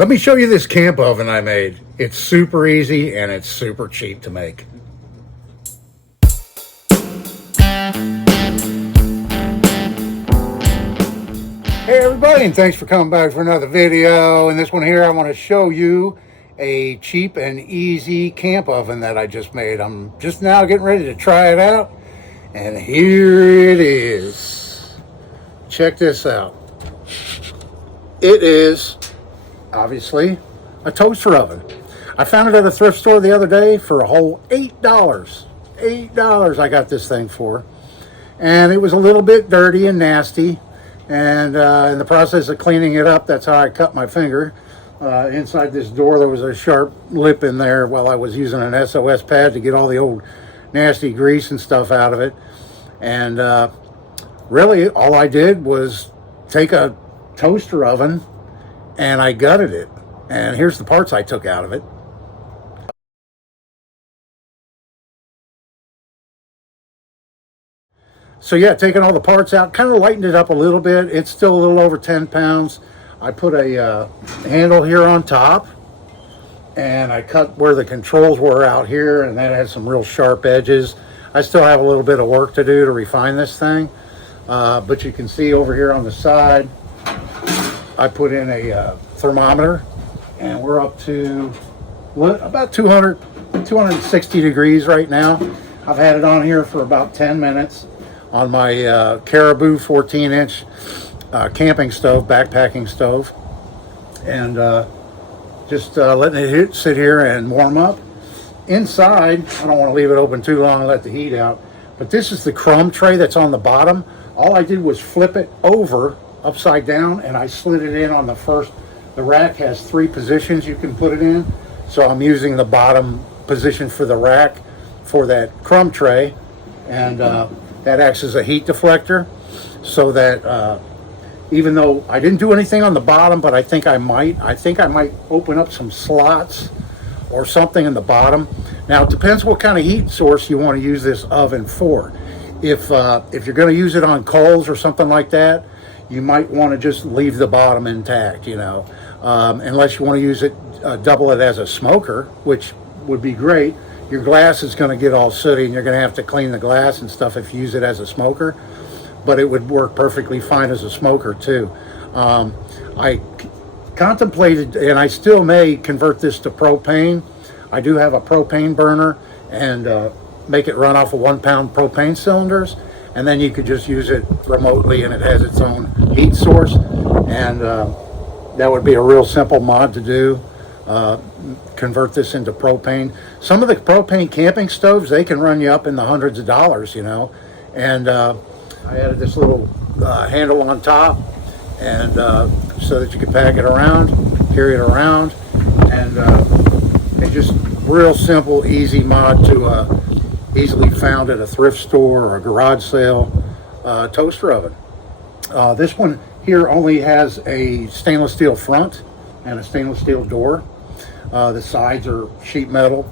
Let me show you this camp oven I made. It's super easy and it's super cheap to make. Hey everybody, and thanks for coming back for another video. In this one here, I want to show you a cheap and easy camp oven that I just made. I'm just now getting ready to try it out, and here it is. Check this out. It is obviously a toaster oven. I found it at a thrift store the other day for a whole $8. $8 I got this thing for. And it was a little bit dirty and nasty. And in the process of cleaning it up, that's how I cut my finger. Inside this door, there was a sharp lip in there while I was using an SOS pad to get all the old nasty grease and stuff out of it. And really, all I did was take a toaster oven and I gutted it. And here's the parts I took out of it. So yeah, taking all the parts out, kind of lightened it up a little bit. It's still a little over 10 pounds. I put a handle here on top, and I cut where the controls were out here, and that has some real sharp edges. I still have a little bit of work to do to refine this thing, but you can see over here on the side, I put in a thermometer, and we're up to about 260 degrees right now. I've had it on here for about 10 minutes on my Caribou 14-inch camping stove, backpacking stove, and just letting it sit here and warm up. Inside, I don't want to leave it open too long and let the heat out, but this is the crumb tray that's on the bottom. All I did was flip it over upside down, and I slid it in on the first. The rack has 3 positions you can put it in, so I'm using the bottom position for the rack for that crumb tray, and that acts as a heat deflector, so that even though I didn't do anything on the bottom, but I think I might open up some slots or something in the bottom. Now it depends what kind of heat source you want to use this oven for. If you're going to use it on coals or something like that, you might want to just leave the bottom intact, you know, unless you want to use it, double it as a smoker, which would be great. Your glass is going to get all sooty and you're going to have to clean the glass and stuff if you use it as a smoker, but it would work perfectly fine as a smoker too. I contemplated, and I still may convert this to propane. I do have a propane burner, and make it run off of 1-pound propane cylinders, and then you could just use it remotely and it has its own heat source, and that would be a real simple mod to do. Convert this into propane. Some of the propane camping stoves, they can run you up in the hundreds of dollars, you know. And I added this little handle on top, and so that you could pack it around, carry it around, and it's just real simple, easy mod to easily found at a thrift store or a garage sale toaster oven. This one here only has a stainless steel front and a stainless steel door. The sides are sheet metal,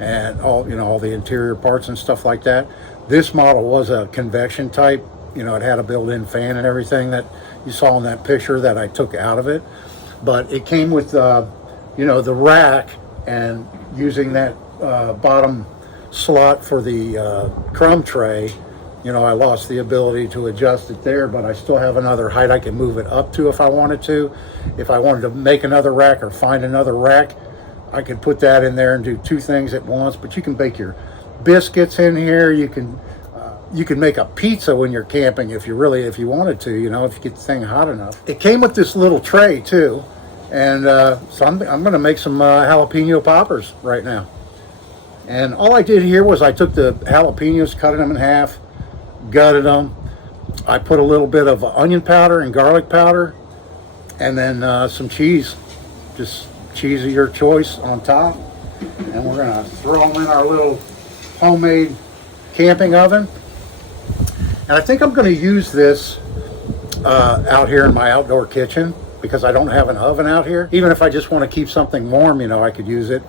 and all the interior parts and stuff like that. This model was a convection type. You know, it had a built-in fan and everything that you saw in that picture that I took out of it. But it came with the rack, and using that bottom slot for the crumb tray, you know, I lost the ability to adjust it there, but I still have another height I can move it up to if I wanted to. If I wanted to make another rack or find another rack, I could put that in there and do 2 things at once. But you can bake your biscuits in here. You can make a pizza when you're camping if you wanted to, you know, if you get the thing hot enough. It came with this little tray too, and so I'm going to make some jalapeno poppers right now. And all I did here was I took the jalapenos, cut them in half, gutted them. I put a little bit of onion powder and garlic powder, and then some cheese, just cheese of your choice on top. And we're going to throw them in our little homemade camping oven. And I think I'm going to use this out here in my outdoor kitchen, because I don't have an oven out here. Even if I just want to keep something warm, you know, I could use it.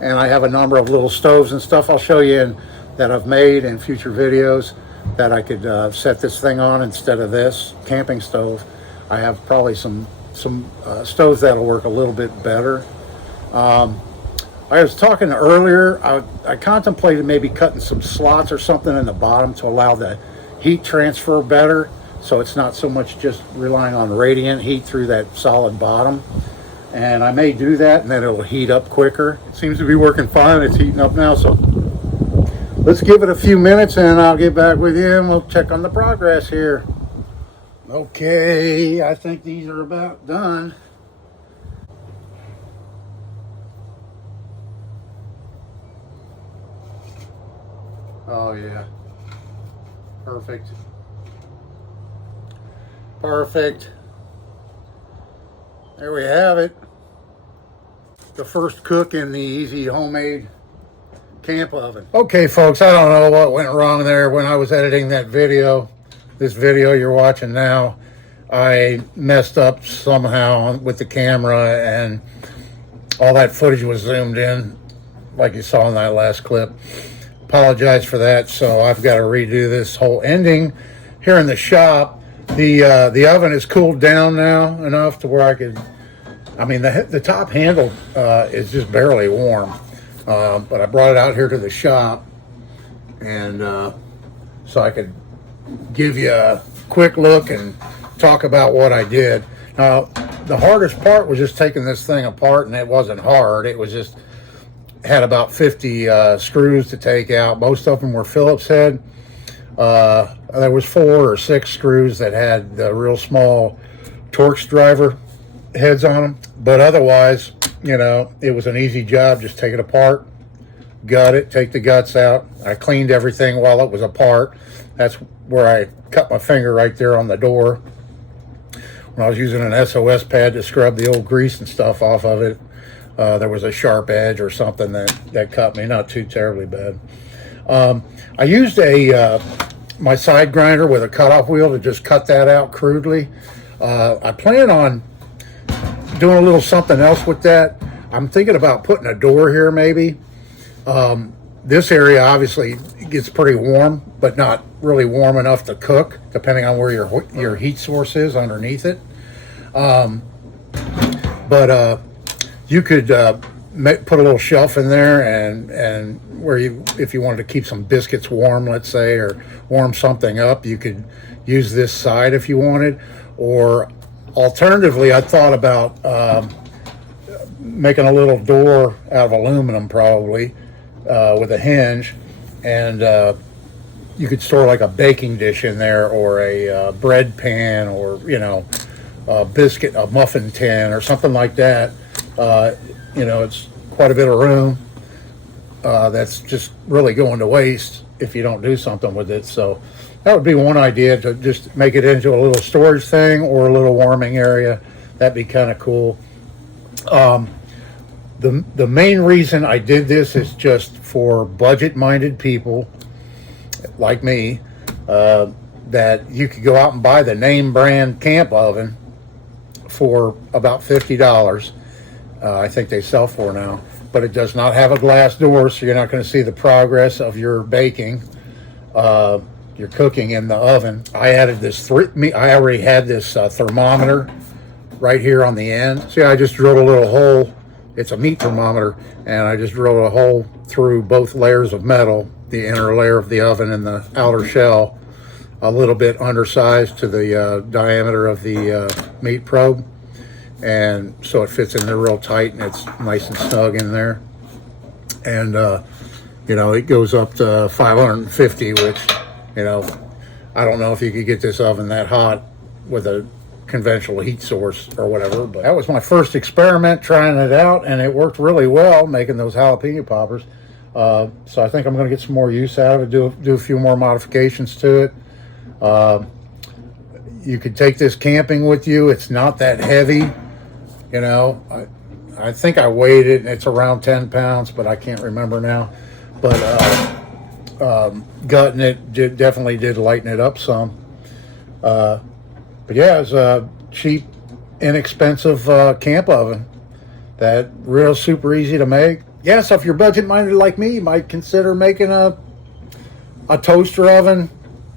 And I have a number of little stoves and stuff I'll show you that I've made in future videos that I could set this thing on instead of this camping stove. I have probably some some stoves that'll work a little bit better. I was talking earlier, I contemplated maybe cutting some slots or something in the bottom to allow the heat transfer better, so it's not so much just relying on radiant heat through that solid bottom. And I may do that, and then it'll heat up quicker. It seems to be working fine. It's heating up now, so let's give it a few minutes and I'll get back with you and we'll check on the progress here. Okay, I think these are about done. Oh yeah, perfect. Perfect. There we have it. The first cook in the Easy Homemade Camp Oven. Okay folks, I don't know what went wrong there when I was editing that video. This video you're watching now, I messed up somehow with the camera and all that footage was zoomed in like you saw in that last clip. Apologize for that. So I've got to redo this whole ending here in the shop. The oven is cooled down now enough to where I could, I mean the top handle is just barely warm, but I brought it out here to the shop and so I could give you a quick look and talk about what I did. Now the hardest part was just taking this thing apart, and it wasn't hard. It was just had about 50 screws to take out. Most of them were Phillips head. There was 4 or 6 screws that had the real small Torx driver heads on them, but otherwise, you know, it was an easy job. Just take it apart, gut it, take the guts out. I cleaned everything while it was apart. That's where I cut my finger right there on the door when I was using an SOS pad to scrub the old grease and stuff off of it. There was a sharp edge or something that cut me, not too terribly bad. I used my side grinder with a cutoff wheel to just cut that out crudely. I plan on doing a little something else with that. I'm thinking about putting a door here maybe. This area obviously gets pretty warm, but not really warm enough to cook, depending on where your heat source is underneath it. You could put a little shelf in there and where if you wanted to keep some biscuits warm, let's say, or warm something up, you could use this side if you wanted. Or alternatively, I thought about making a little door out of aluminum, probably, with a hinge, and you could store like a baking dish in there, or a bread pan, or, you know, a muffin tin or something like that. You know, it's quite a bit of room that's just really going to waste if you don't do something with it. So that would be one idea, to just make it into a little storage thing or a little warming area. That'd be kind of cool. The main reason I did this is just for budget-minded people like me, that you could go out and buy the name brand camp oven for about $50. I think they sell for now, but it does not have a glass door, so you're not going to see the progress of your baking, your cooking in the oven. I added this I already had this thermometer right here on the end. See, I just drilled a little hole. It's a meat thermometer, and I just drilled a hole through both layers of metal, the inner layer of the oven and the outer shell, a little bit undersized to the diameter of the meat probe. And so it fits in there real tight, and it's nice and snug in there. And you know, it goes up to 550, which, you know, I don't know if you could get this oven that hot with a conventional heat source or whatever, but that was my first experiment trying it out, and it worked really well, making those jalapeno poppers. So I think I'm going to get some more use out of it, do a few more modifications to it. You could take this camping with you. It's not that heavy. You know, I think I weighed it, and it's around 10 pounds, but I can't remember now. But gutting it definitely did lighten it up some. But yeah, it's a cheap, inexpensive camp oven that real super easy to make. Yeah, so if you're budget-minded like me, you might consider making a toaster oven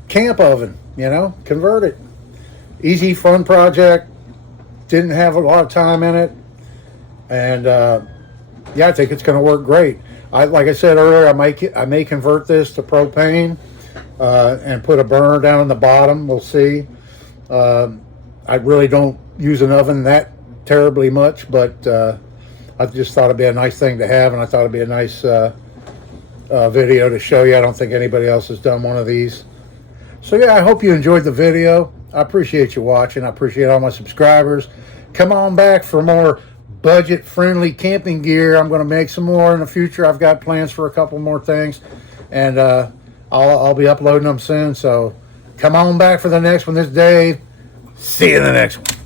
camp oven, you know, convert it. Easy, fun project. didn't have a lot of time in it, and yeah, I think it's going to work great. Like I said earlier, I may convert this to propane and put a burner down in the bottom. We'll see. I really don't use an oven that terribly much, but I just thought it'd be a nice thing to have, and I thought it'd be a nice video to show you. I don't think anybody else has done one of these. So yeah, I hope you enjoyed the video. I appreciate you watching. I appreciate all my subscribers. Come on back for more budget-friendly camping gear. I'm going to make some more in the future. I've got plans for a couple more things, and I'll be uploading them soon. So come on back for the next one. This is Dave. See you in the next one.